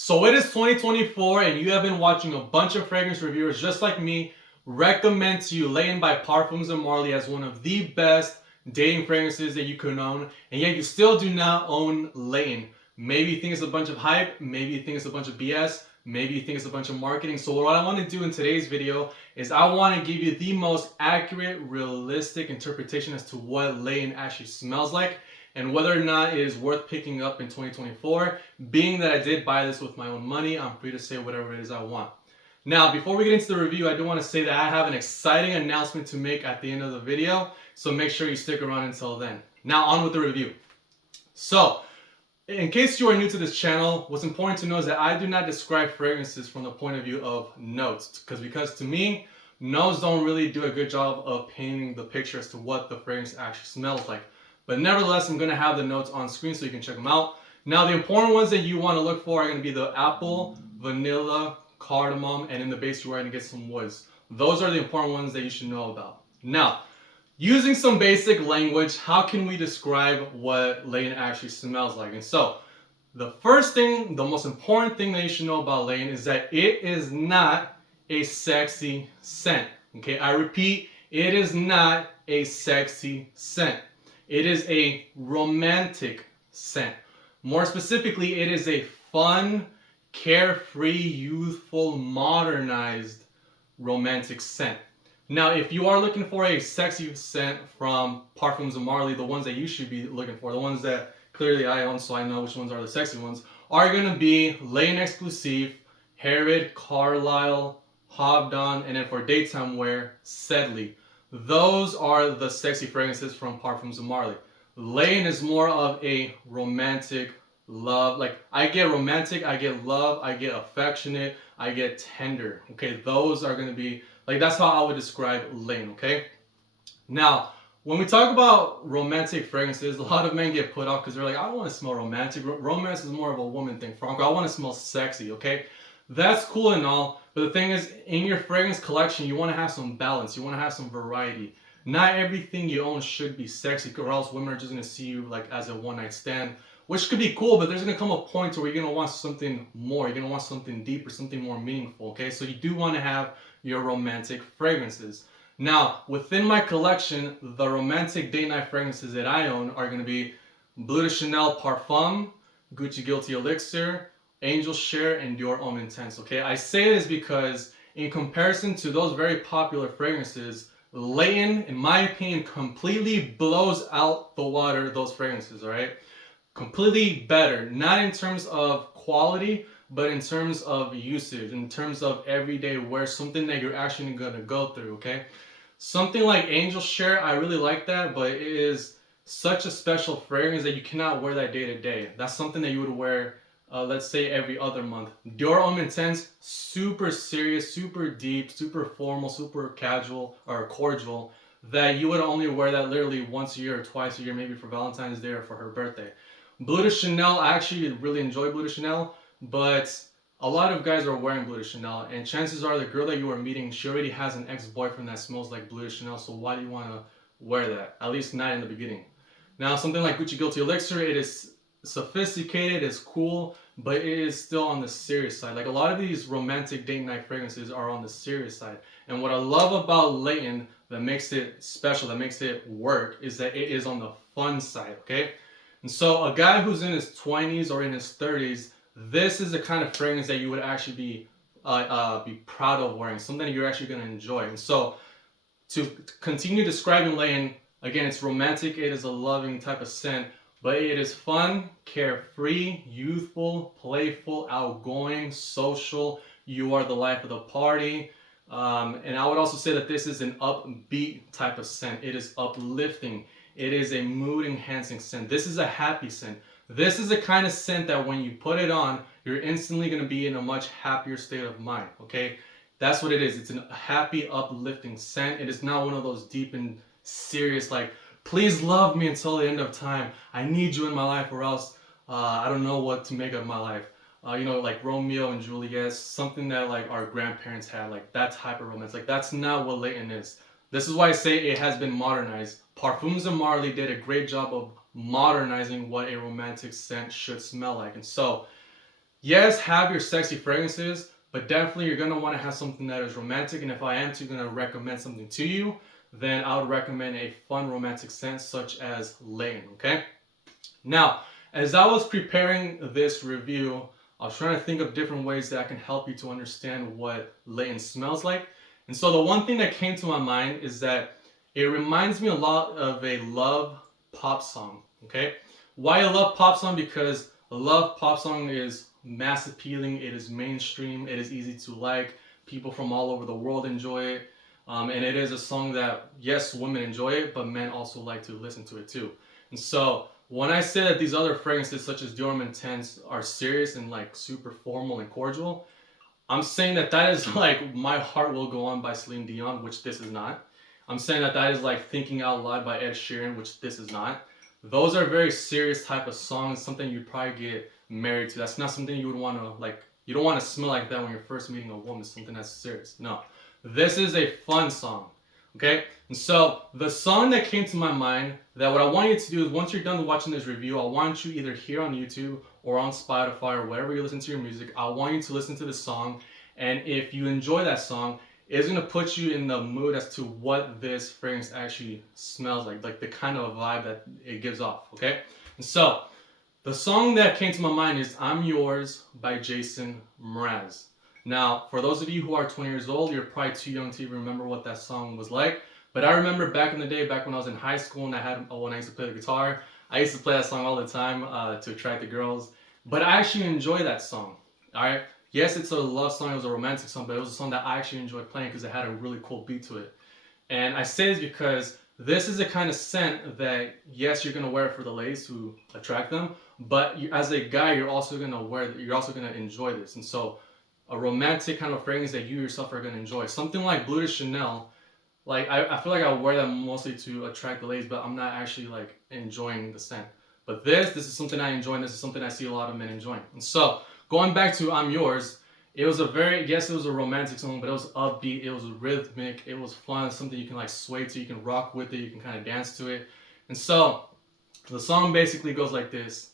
So it is 2024 and you have been watching a bunch of fragrance reviewers just like me recommend to you Layton by Parfums and Marley as one of the best dating fragrances that you can own, and yet you still do not own Layton. Maybe you think it's a bunch of hype, maybe you think it's a bunch of BS, maybe you think it's a bunch of marketing. So what I want to do in today's video is I want to give you the most accurate, realistic interpretation as to what Layton actually smells like and whether or not it is worth picking up in 2024. Being that I did buy this with my own money, I'm free to say whatever it is I want. Now, before we get into the review, I do want to say that I have an exciting announcement to make at the end of the video, so make sure you stick around until then. Now, on with the review. So, in case you are new to this channel, what's important to know is that I do not describe fragrances from the point of view of notes, because to me, notes don't really do a good job of painting the picture as to what the fragrance actually smells like. But nevertheless, I'm going to have the notes on screen so you can check them out. Now, the important ones that you want to look for are going to be the apple, vanilla, cardamom, and in the base you are going to get some woods. Those are the important ones that you should know about. Now, using some basic language, how can we describe what Layton actually smells like? And so, the first thing, the most important thing that you should know about Layton is that it is not a sexy scent. Okay, I repeat, it is not a sexy scent. It is a romantic scent. More specifically, it is a fun, carefree, youthful, modernized romantic scent. Now, if you are looking for a sexy scent from Parfums and Marley, the ones that you should be looking for, the ones that clearly I own, so I know which ones are the sexy ones, are going to be Layton Exclusive, Harriet, Carlisle, Hobdon, and then for daytime wear, Sedley. Those are the sexy fragrances from Parfums and Marley. Layton is more of a romantic love. Like, I get romantic, I get love, I get affectionate, I get tender. Okay, those are going to be, like, that's how I would describe Layton, okay? Now, when we talk about romantic fragrances, a lot of men get put off because they're like, I don't want to smell romantic. Romance is more of a woman thing. Franco, I want to smell sexy, okay? That's cool and all, but the thing is, in your fragrance collection, you want to have some balance. You want to have some variety. Not everything you own should be sexy, or else women are just going to see you like as a one-night stand, which could be cool, but there's going to come a point where you're going to want something more. You're going to want something deeper, something more meaningful, okay? So you do want to have your romantic fragrances. Now, within my collection, the romantic date night fragrances that I own are going to be Bleu de Chanel Parfum, Gucci Guilty Elixir, Angel Share, and Dior Homme Intense, okay? I say this because in comparison to those very popular fragrances, Layton, in my opinion, completely blows out the water those fragrances, all right? Completely better, not in terms of quality, but in terms of usage, in terms of everyday wear, something that you're actually gonna go through, okay? Something like Angel Share, I really like that, but it is such a special fragrance that you cannot wear that day to day. That's something that you would wear, let's say, every other month. Dior Homme Intense, super serious, super deep, super formal, super casual or cordial, that you would only wear that literally once a year or twice a year, maybe for Valentine's Day or for her birthday. Bleu de Chanel, I actually really enjoy Bleu de Chanel, but a lot of guys are wearing Bleu de Chanel, and chances are the girl that you are meeting, she already has an ex-boyfriend that smells like Bleu de Chanel, so why do you want to wear that? At least not in the beginning. Now, something like Gucci Guilty Elixir, it is sophisticated, it's cool, but it is still on the serious side. Like, a lot of these romantic date night fragrances are on the serious side. And what I love about Layton that makes it special, that makes it work, is that it is on the fun side, okay? And so a guy who's in his 20s or in his 30s, this is the kind of fragrance that you would actually be proud of wearing, something that you're actually going to enjoy. And so to continue describing Layton, again, it's romantic, it is a loving type of scent, but it is fun, carefree, youthful, playful, outgoing, social. You are the life of the party. And I would also say that this is an upbeat type of scent. It is uplifting. It is a mood-enhancing scent. This is a happy scent. This is the kind of scent that when you put it on, you're instantly going to be in a much happier state of mind, okay? That's what it is. It's a happy, uplifting scent. It is not one of those deep and serious, like, please love me until the end of time. I need you in my life or else I don't know what to make of my life. You know, like Romeo and Juliet, something that like our grandparents had, like that type of romance. Like, that's not what Layton is. This is why I say it has been modernized. Parfums and Marley did a great job of modernizing what a romantic scent should smell like. And so Yes, have your sexy fragrances, but definitely you're gonna want to have something that is romantic. And if I am gonna recommend something to you, then I would recommend a fun romantic scent such as Layton. Okay. Now, as I was preparing this review, I was trying to think of different ways that I can help you to understand what Layton smells like. And so the one thing that came to my mind is that it reminds me a lot of a love pop song. Okay. Why a love pop song? Because a love pop song is mass appealing, it is mainstream, it is easy to like. People from all over the world enjoy it. And it is a song that, yes, women enjoy it, but men also like to listen to it too. And so when I say that these other fragrances, such as Dior Intense, are serious and like super formal and cordial, I'm saying that that is like My Heart Will Go On by Celine Dion, which this is not. I'm saying that that is like Thinking Out Loud by Ed Sheeran, which this is not. Those are very serious type of songs, something you'd probably get married to. That's not something you would want to like. You don't want to smell like that when you're first meeting a woman. Something that's serious. No, this is a fun song. Okay, and so the song that came to my mind, that what I want you to do is once you're done watching this review, I want you either here on YouTube or on Spotify or wherever you listen to your music, I want you to listen to the song, and if you enjoy that song, it's gonna put you in the mood as to what this fragrance actually smells like the kind of vibe that it gives off. Okay, and so the song that came to my mind is "I'm Yours" by Jason Mraz. Now, for those of you who are 20 years old, you're probably too young to even remember what that song was like. But I remember back in the day, back when I was in high school and when I used to play the guitar, I used to play that song all the time to attract the girls. But I actually enjoy that song. All right. Yes, it's a love song. It was a romantic song, but it was a song that I actually enjoyed playing because it had a really cool beat to it. And I say this because this is the kind of scent that, yes, you're gonna wear it for the ladies who attract them, but as a guy, you're also gonna enjoy this. And so a romantic kind of fragrance that you yourself are going to enjoy. Something like Bleu de Chanel, like I feel like I wear that mostly to attract the ladies, but I'm not actually like enjoying the scent. But this is something I enjoy, and this is something I see a lot of men enjoying. And so going back to I'm Yours, it was yes, it was a romantic song, but it was upbeat, it was rhythmic, it was fun, something you can like sway to, you can rock with it, you can kind of dance to it. And so the song basically goes like this.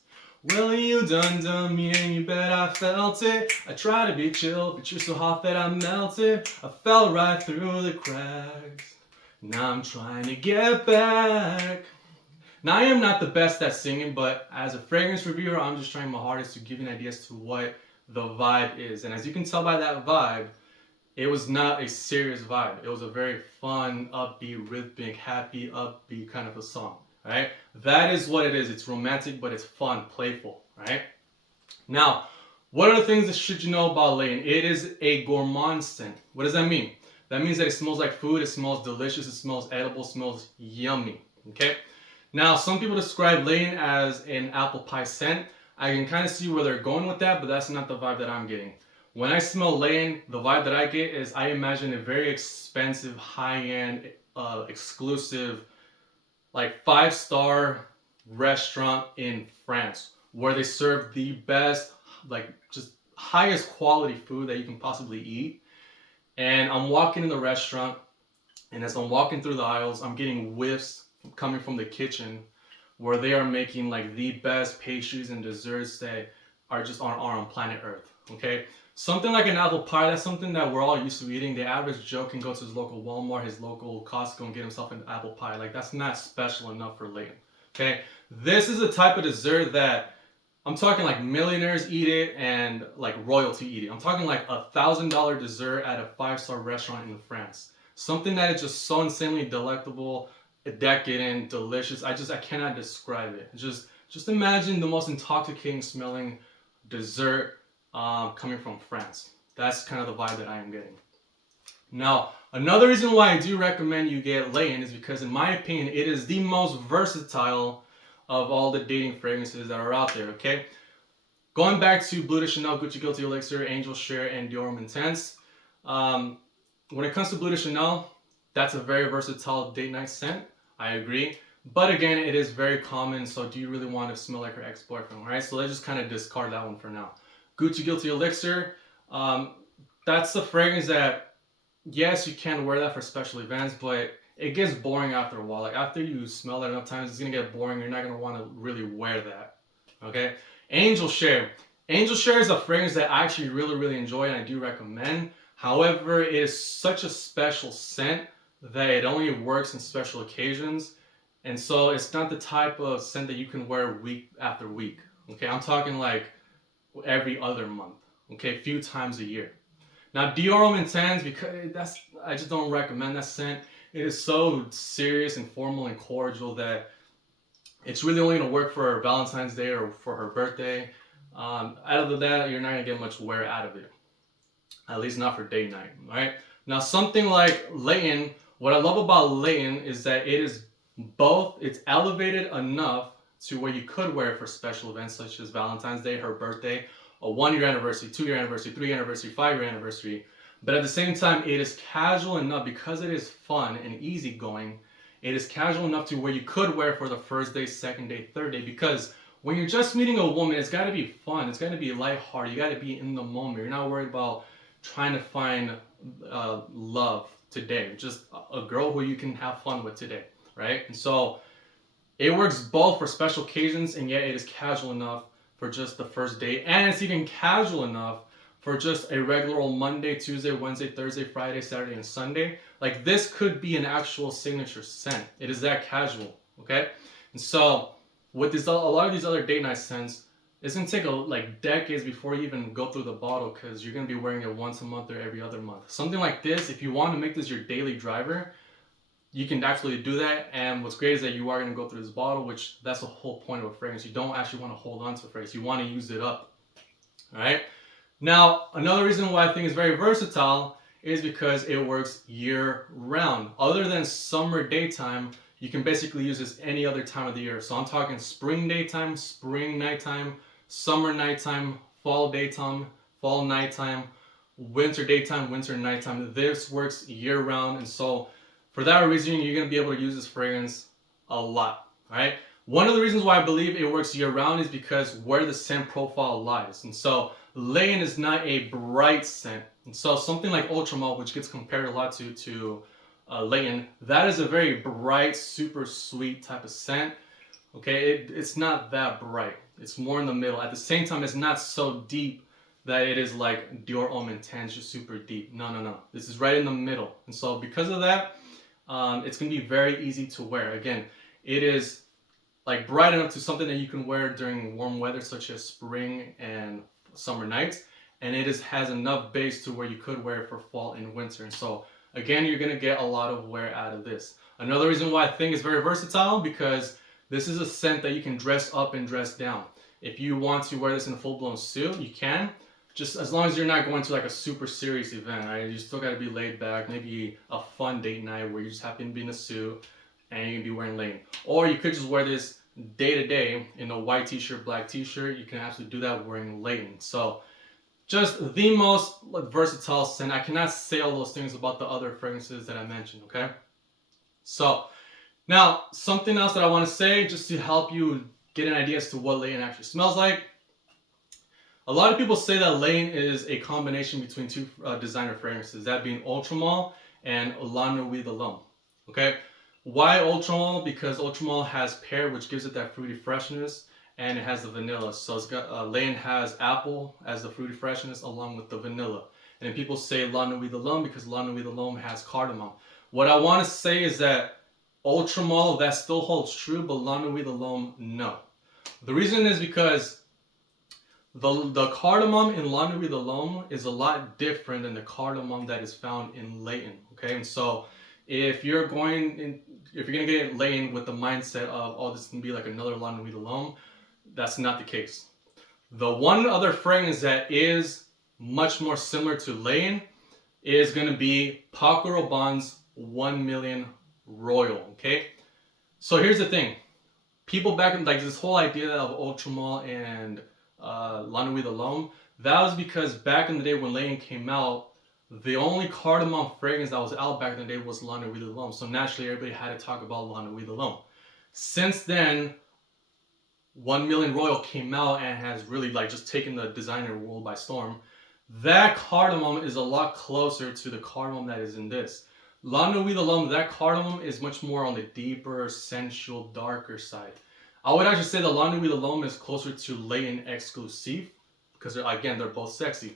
Well, you done me and you bet I felt it. I try to be chill, but you're so hot that I melted. I fell right through the cracks. Now I'm trying to get back. Now I am not the best at singing, but as a fragrance reviewer, I'm just trying my hardest to give you an idea as to what the vibe is. And as you can tell by that vibe, it was not a serious vibe. It was a very fun, upbeat, rhythmic, happy, upbeat kind of a song. Right? That is what it is. It's romantic, but it's fun, playful. Right? Now, what are the things that should you know about Layton? It is a gourmand scent. What does that mean? That means that it smells like food. It smells delicious. It smells edible. It smells yummy. Okay? Now, some people describe Layton as an apple pie scent. I can kind of see where they're going with that, but that's not the vibe that I'm getting. When I smell Layton, the vibe that I get is I imagine a very expensive, high-end, exclusive, like 5-star restaurant in France where they serve the best, like just highest quality food that you can possibly eat. And I'm walking in the restaurant, and as I'm walking through the aisles, I'm getting whiffs coming from the kitchen where they are making like the best pastries and desserts that are just on planet Earth. Okay, something like an apple pie, that's something that we're all used to eating. The average Joe can go to his local Walmart, his local Costco, and get himself an apple pie. Like, that's not special enough for Layton. Okay, this is a type of dessert that I'm talking like millionaires eat it and like royalty eat it. I'm talking like $1,000 dessert at a 5-star restaurant in France. Something that is just so insanely delectable, decadent, delicious. I cannot describe it. Just imagine the most intoxicating smelling dessert coming from France. That's kind of the vibe that I am getting. Now, another reason why I do recommend you get Layton is because, in my opinion, it is the most versatile of all the dating fragrances that are out there, okay? Going back to Bleu de Chanel, Gucci Guilty Elixir, Angel Share, and Dior Intense. When it comes to Bleu de Chanel, that's a very versatile date night scent. I agree. But again, it is very common, so do you really want to smell like your ex-boyfriend, right? So let's just kind of discard that one for now. Gucci Guilty Elixir, that's the fragrance that, yes, you can wear that for special events, but it gets boring after a while. Like, after you smell it enough times, it's going to get boring. You're not going to want to really wear that, okay? Angel Share. Angel Share is a fragrance that I actually really enjoy and I do recommend. However, it is such a special scent that it only works in special occasions. And so it's not the type of scent that you can wear week after week. Okay, I'm talking like every other month. Okay, a few times a year. Now Dior Homme Intense, because I just don't recommend that scent. It is so serious and formal and cordial that it's really only gonna work for Valentine's Day or for her birthday. Out of that, you're not gonna get much wear out of it. At least not for date night, right? Now something like Layton, what I love about Layton is that it is both, it's elevated enough to where you could wear it for special events such as Valentine's Day, her birthday, a 1 year anniversary, 2 year anniversary, 3 year anniversary, 5 year anniversary. But at the same time, it is casual enough because it is fun and easygoing. It is casual enough to where you could wear it for the first day, second day, third day. Because when you're just meeting a woman, it's got to be fun. It's got to be lighthearted. You got to be in the moment. You're not worried about trying to find love today. Just a girl who you can have fun with today, right? And so it works both for special occasions, and yet it is casual enough for just the first date, and it's even casual enough for just a regular old Monday, Tuesday, Wednesday, Thursday, Friday, Saturday, and Sunday. Like this could be an actual signature scent. It is that casual, okay? And so with this, a lot of these other date night scents, it's gonna take like decades before you even go through the bottle because you're gonna be wearing it once a month or every other month. Something like this, if you want to make this your daily driver, you can absolutely do that. And what's great is that you are going to go through this bottle, which that's the whole point of a fragrance. You don't actually want to hold on to a fragrance. You want to use it up. All right. Now, another reason why I think it's very versatile is because it works year round. Other than summer daytime, you can basically use this any other time of the year. So I'm talking spring daytime, spring nighttime, summer nighttime, fall daytime, fall nighttime, winter daytime, winter nighttime. This works year round. And so for that reason, you're going to be able to use this fragrance a lot, right? One of the reasons why I believe it works year-round is because where the scent profile lies. And so Layton is not a bright scent. And so something like Ultra Malt, which gets compared a lot to Layton, that is a very bright, super sweet type of scent. Okay, it's not that bright. It's more in the middle. At the same time, it's not so deep that it is like Dior Homme Intense, just super deep. No. This is right in the middle. And so because of that, it's going to be very easy to wear. Again, it is like bright enough to something that you can wear during warm weather such as spring and summer nights, and it has enough base to where you could wear it for fall and winter. And so again, you're going to get a lot of wear out of this. Another reason why I think it's very versatile, because this is a scent that you can dress up and dress down. If you want to wear this in a full-blown suit, you can. Just as long as you're not going to like a super serious event, right? You still got to be laid back, maybe a fun date night where you just happen to be in a suit and you can be wearing Layton. Or you could just wear this day to day in a white t-shirt, black t-shirt. You can actually do that wearing Layton. So just the most versatile scent. I cannot say all those things about the other fragrances that I mentioned, okay? So now something else that I want to say just to help you get an idea as to what Layton actually smells like. A lot of people say that Layton is a combination between two designer fragrances, that being Ultra Malt and La Nuit de l'Homme. Okay, why Ultra Malt? Because Ultra Malt has pear, which gives it that fruity freshness, and it has the vanilla. So it's got Layton has apple as the fruity freshness along with the vanilla. And then people say La Nuit de l'Homme because La Nuit de l'Homme has cardamom. What I want to say is that Ultra Malt, that still holds true, but La Nuit de l'Homme, no. The reason is because the cardamom in La Nuit de l'Homme is a lot different than the cardamom that is found in Layton. Okay, and so if you're gonna get Layton with the mindset of, oh, this is gonna be like another La Nuit de l'Homme, that's not the case. The one other fragrance that is much more similar to Layton is gonna be Paco Rabanne's 1 Million Royal. Okay, so here's the thing: people back in like this whole idea of Ultra Malt and La Nuit de l'Homme, that was because back in the day when Layton came out, the only cardamom fragrance that was out back in the day was La Nuit de l'Homme. So naturally, everybody had to talk about La Nuit de l'Homme. Since then, 1 Million Royal came out and has really like just taken the designer world by storm. That cardamom is a lot closer to the cardamom that is in this. La Nuit de l'Homme, that cardamom is much more on the deeper, sensual, darker side. I would actually say that La Nuit de l'Homme is closer to Layton Exclusive, because they're both sexy.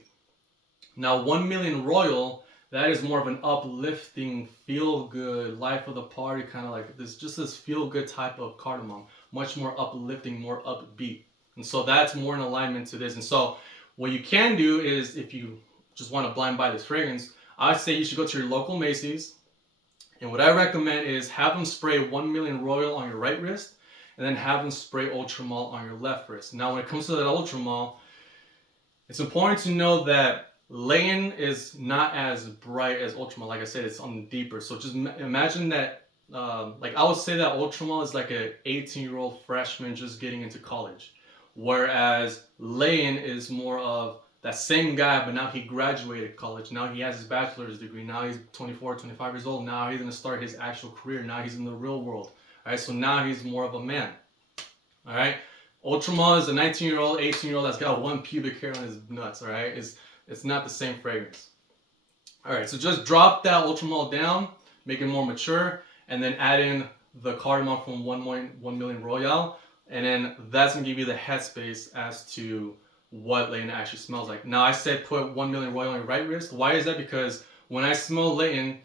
Now 1 Million Royal, that is more of an uplifting, feel good, life of the party kind of like this, just this feel good type of cardamom, much more uplifting, more upbeat. And so that's more in alignment to this. And so what you can do is, if you just want to blind buy this fragrance, I'd say you should go to your local Macy's. And what I recommend is have them spray 1 Million Royal on your right wrist, and then have them spray Ultra Mall on your left wrist. Now, when it comes to that Ultra Mall, it's important to know that Layton is not as bright as Ultra Mall. Like I said, it's on deeper. So just imagine that, like I would say that Ultra Mall is like an 18-year-old freshman just getting into college. Whereas Layton is more of that same guy, but now he graduated college. Now he has his bachelor's degree. Now he's 24, 25 years old. Now he's going to start his actual career. Now he's in the real world. All right, so now he's more of a man. All right, Ultra Mall is a 19-year-old, 18-year-old that's got one pubic hair on his nuts. All right, it's not the same fragrance. All right, so just drop that Ultra Mall down, make it more mature, and then add in the cardamom from 1 Million Royale, and then that's gonna give you the headspace as to what Layton actually smells like. Now I said put 1 Million Royale on your right wrist. Why is that? Because when I smell Layton,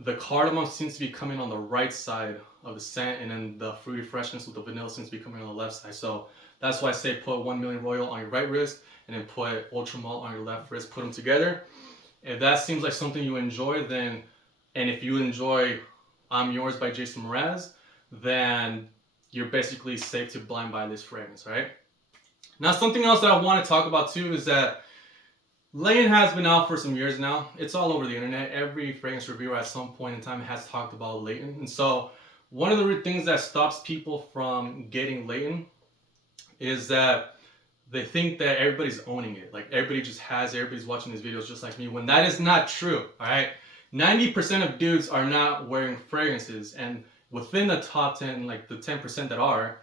the cardamom seems to be coming on the right side of the scent, and then the fruity freshness with the vanilla seems to be coming on the left side. So that's why I say put 1 Million Royale on your right wrist, and then put Ultra Malt on your left wrist. Put them together. If that seems like something you enjoy, then, and if you enjoy I'm Yours by Jason Mraz, then you're basically safe to blind buy this fragrance, right? Now, something else that I want to talk about too is that Layton has been out for some years now. It's all over the internet. Every fragrance reviewer at some point in time has talked about Layton. And so one of the things that stops people from getting Layton is that they think that everybody's owning it. Like everybody just has it. Everybody's watching these videos just like me, when that is not true, all right? 90% of dudes are not wearing fragrances, and within the top 10, like the 10% that are,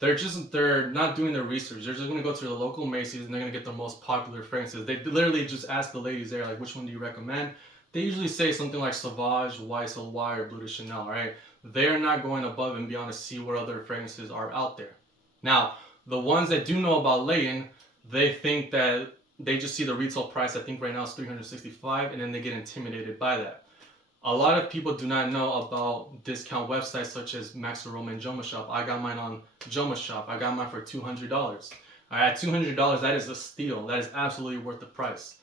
they're not doing their research. They're just gonna go to the local Macy's and they're gonna get the most popular fragrances. They literally just ask the ladies there, like, which one do you recommend? They usually say something like Sauvage, YSLY, or Bleu de Chanel, right? They're not going above and beyond to see what other fragrances are out there. Now, the ones that do know about Layton, they think that they just see the retail price. I think right now it's $365, and then they get intimidated by that. A lot of people do not know about discount websites such as Max Aroma and Joma Shop. I got mine on Joma Shop. I got mine for $200. All right, at $200, that is a steal. That is absolutely worth the price.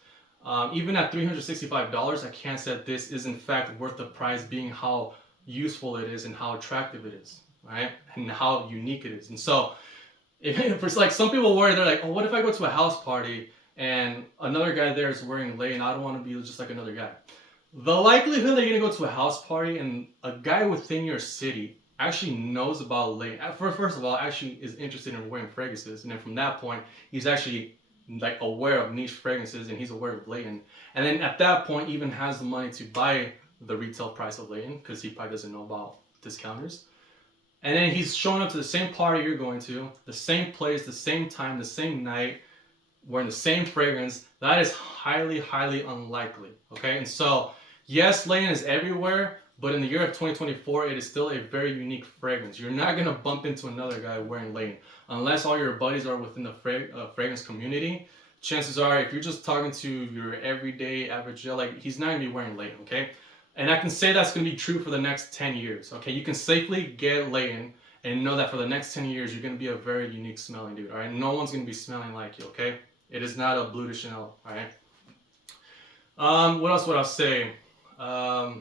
Even at $365, I can't say that this is in fact worth the price, being how useful it is and how attractive it is, right? And how unique it is. And so, if it's like some people worry, they're like, oh, what if I go to a house party and another guy there is wearing Layton? I don't want to be just like another guy. The likelihood that you're going to go to a house party and a guy within your city actually knows about Layton, first of all, actually is interested in wearing fragrances. And then from that point, he's actually like aware of niche fragrances and he's aware of Layton. And then at that point, even has the money to buy the retail price of Layton because he probably doesn't know about discounters. And then he's showing up to the same party you're going to, the same place, the same time, the same night, wearing the same fragrance. That is highly, highly unlikely, okay? And so, yes, Layton is everywhere, but in the year of 2024, it is still a very unique fragrance. You're not gonna bump into another guy wearing Layton. Unless all your buddies are within the fragrance community, chances are, if you're just talking to your everyday average Joe, like, he's not gonna be wearing Layton, okay? And I can say that's going to be true for the next 10 years, okay? You can safely get Layton and know that for the next 10 years, you're going to be a very unique smelling dude, all right? No one's going to be smelling like you, okay? It is not a Bleu de Chanel, all right? What else would I say? Now,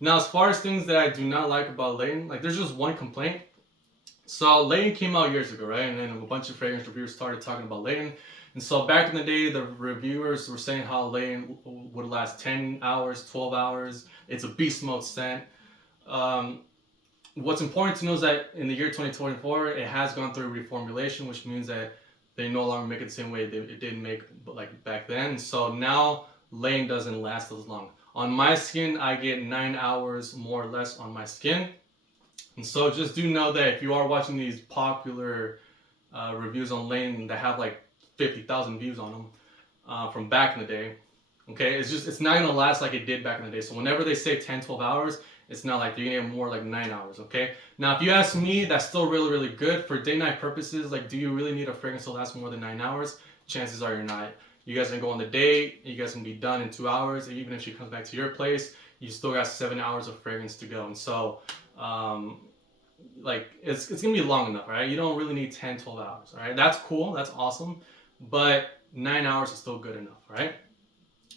as far as things that I do not like about Layton, like, there's just one complaint. So Layton came out years ago, right? And then a bunch of fragrance reviewers started talking about Layton. And so back in the day, the reviewers were saying how Layton would last 10 hours, 12 hours. It's a beast mode scent. What's important to know is that in the year 2024, it has gone through reformulation, which means that they no longer make it the same way it didn't make like back then. And so now Layton doesn't last as long. On my skin, I get 9 hours more or less on my skin. And so just do know that if you are watching these popular reviews on Layton that have like 50,000 views on them from back in the day, okay, it's not gonna last like it did back in the day. So whenever they say 10, 12 hours, it's not like you're gonna get more like 9 hours, okay? Now, if you ask me, that's still really, really good for day-night purposes. Like, do you really need a fragrance to last more than 9 hours? chances are you're not. You guys can go on the date, you guys can be done in 2 hours, and even if she comes back to your place, you still got 7 hours of fragrance to go. And so, like, it's gonna be long enough, right? You don't really need 10, 12 hours, all right? That's cool, that's awesome, but 9 hours is still good enough, right?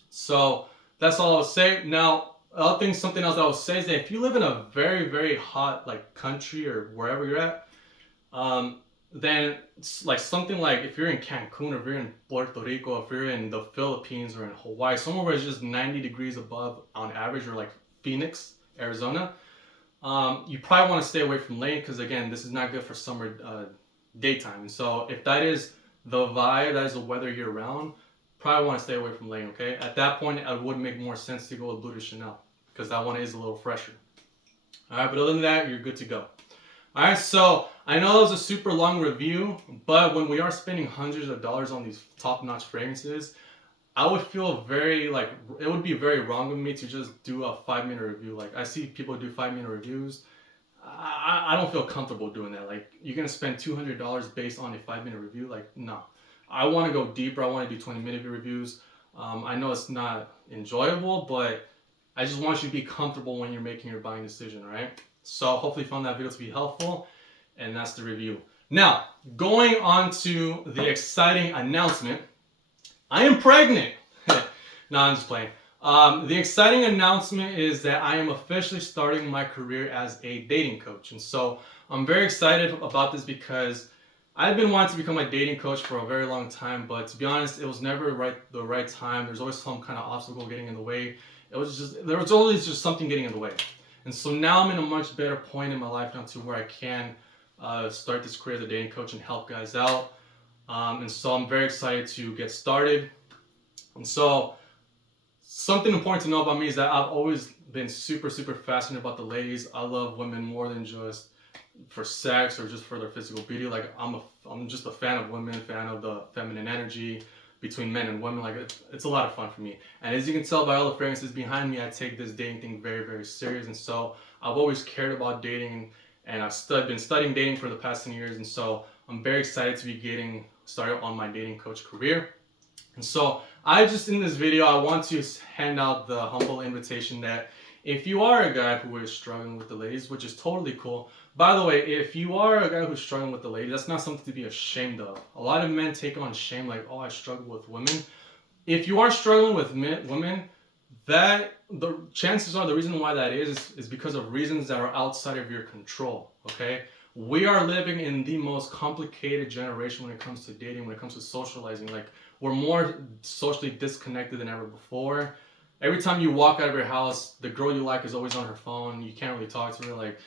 So that's all I'll say. Now, other thing, something else I will say is that if you live in a very, very hot like country or wherever you're at, then it's like something like if you're in Cancun or if you're in Puerto Rico, if you're in the Philippines or in Hawaii, somewhere where it's just 90 degrees above on average, or like Phoenix, Arizona, you probably want to stay away from Layton because again, this is not good for summer daytime. And so if that is the vibe, that is the weather year round, probably want to stay away from Layton. Okay, at that point, it would make more sense to go with Bleu de Chanel because that one is a little fresher. All right, but other than that, you're good to go. All right, so I know that was a super long review, but when we are spending hundreds of dollars on these top-notch fragrances, I would feel very like it would be very wrong of me to just do a 5-minute review. Like I see people do 5-minute reviews. I don't feel comfortable doing that. Like you're gonna spend $200 based on a 5-minute review. Like no, I want to go deeper. I want to do 20-minute reviews. I know it's not enjoyable, but I just want you to be comfortable when you're making your buying decision, right? So hopefully you found that video to be helpful, and that's the review. Now, going on to the exciting announcement. I am pregnant. No, I'm just playing. The exciting announcement is that I am officially starting my career as a dating coach. And so I'm very excited about this because I've been wanting to become a dating coach for a very long time, but to be honest, it was never the right time. There's always some kind of obstacle getting in the way. There was always just something getting in the way. And so now I'm in a much better point in my life now to where I can start this career as a dating coach and help guys out. And so I'm very excited to get started. And so something important to know about me is that I've always been super, super fascinated about the ladies. I love women more than just for sex or just for their physical beauty. Like I'm just a fan of women, fan of the feminine energy between men and women. Like it's a lot of fun for me. And as you can tell by all the fragrances behind me, I take this dating thing very, very serious. And so I've always cared about dating, and I've been studying dating for the past 10 years. And so I'm very excited to be getting started on my dating coach career. And so in this video, I want to hand out the humble invitation that if you are a guy who is struggling with the ladies, which is totally cool. By the way, if you are a guy who's struggling with the ladies, that's not something to be ashamed of. A lot of men take on shame like, oh, I struggle with women. If you are struggling with women, the chances are the reason why that is because of reasons that are outside of your control, okay? We are living in the most complicated generation when it comes to dating, when it comes to socializing. Like, we're more socially disconnected than ever before. Every time you walk out of your house, the girl you like is always on her phone. You can't really talk to her. Like,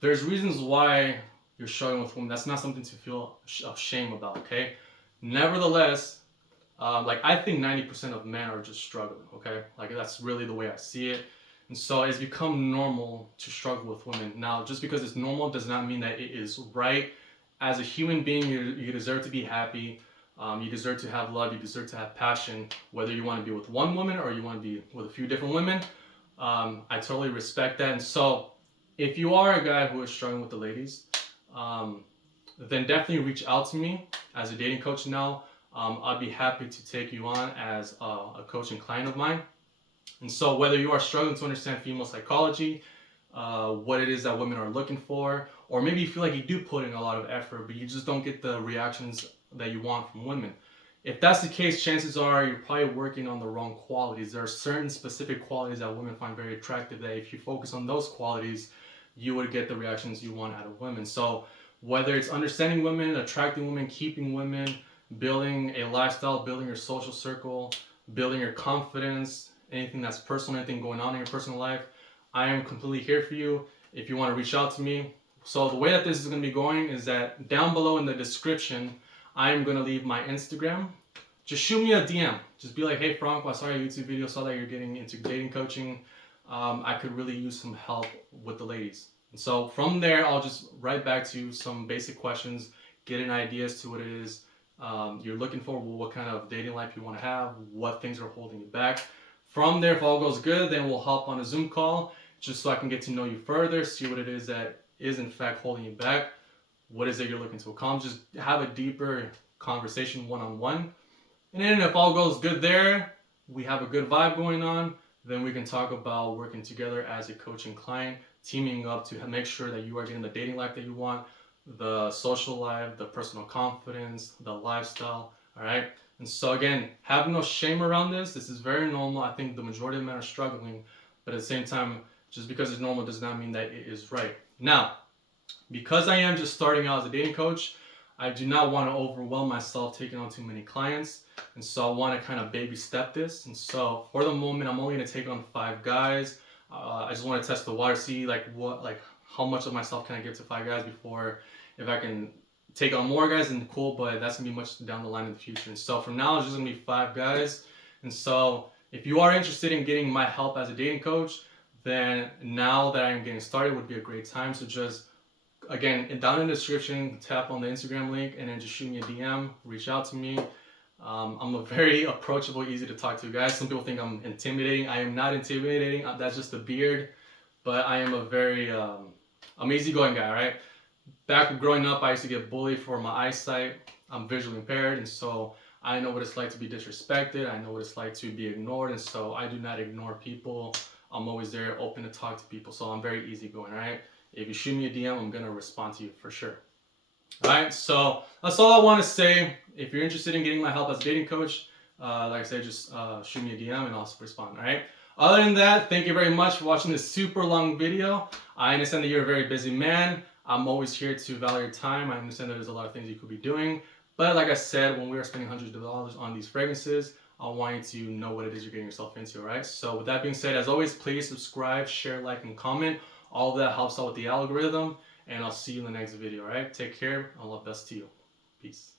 there's reasons why you're struggling with women. That's not something to feel shame about, okay? Nevertheless, like I think 90% of men are just struggling, okay? Like that's really the way I see it. And so it's become normal to struggle with women. Now, just because it's normal does not mean that it is right. As a human being, you deserve to be happy. You deserve to have love. You deserve to have passion, whether you want to be with one woman or you want to be with a few different women. I totally respect that. And so if you are a guy who is struggling with the ladies, then definitely reach out to me as a dating coach now. I'd be happy to take you on as a coaching client of mine. And so whether you are struggling to understand female psychology, what it is that women are looking for, or maybe you feel like you do put in a lot of effort, but you just don't get the reactions that you want from women. If that's the case, chances are you're probably working on the wrong qualities. There are certain specific qualities that women find very attractive that if you focus on those qualities, you would get the reactions you want out of women. So whether it's understanding women, attracting women, keeping women, building a lifestyle, building your social circle, building your confidence, anything that's personal, anything going on in your personal life, I am completely here for you if you want to reach out to me. So the way that this is going to be going is that down below in the description, I am going to leave my Instagram. Just shoot me a DM. Just be like, hey Franco, I saw your YouTube video, saw that you're getting into dating coaching. I could really use some help with the ladies. And so from there, I'll just write back to you some basic questions, get an idea as to what it is you're looking for, what kind of dating life you want to have, what things are holding you back. From there, if all goes good, then we'll hop on a Zoom call just so I can get to know you further, see what it is that is in fact holding you back, what is it you're looking to accomplish, just have a deeper conversation one-on-one. And then if all goes good there, we have a good vibe going on, then we can talk about working together as a coach and client, teaming up to make sure that you are getting the dating life that you want, the social life, the personal confidence, the lifestyle, all right? And so again, have no shame around this. This is very normal. I think the majority of men are struggling, but at the same time, just because it's normal does not mean that it is right. Now, because I am just starting out as a dating coach, I do not want to overwhelm myself taking on too many clients. And so I want to kind of baby step this. And so for the moment, I'm only going to take on 5 guys. I just want to test the water, see how much of myself can I give to 5 guys before, if I can take on more guys, then cool, but that's going to be much down the line in the future. And so from now, it's just going to be 5 guys. And so if you are interested in getting my help as a dating coach, then now that I'm getting started would be a great time. So just again, down in the description, tap on the Instagram link and then just shoot me a DM, reach out to me. I'm a very approachable, easy to talk to guy. Some people think I'm intimidating. I am not intimidating. That's just the beard. But I am a very, I'm easygoing guy, right? Back growing up, I used to get bullied for my eyesight. I'm visually impaired, and so I know what it's like to be disrespected. I know what it's like to be ignored, and so I do not ignore people. I'm always there, open to talk to people. So I'm very easygoing, right? If you shoot me a DM, I'm gonna respond to you for sure. All right, so that's all I want to say. If you're interested in getting my help as a dating coach, like I said, just shoot me a DM and I'll respond. All right. Other than that, thank you very much for watching this super long video. I understand that you're a very busy man. I'm always here to value your time. I understand that there's a lot of things you could be doing, but like I said, when we are spending hundreds of dollars on these fragrances, I want you to know what it is you're getting yourself into. All right. So with that being said, as always, please subscribe, share, like, and comment. All of that helps out with the algorithm, and I'll see you in the next video, all right? Take care. All the best to you. Peace.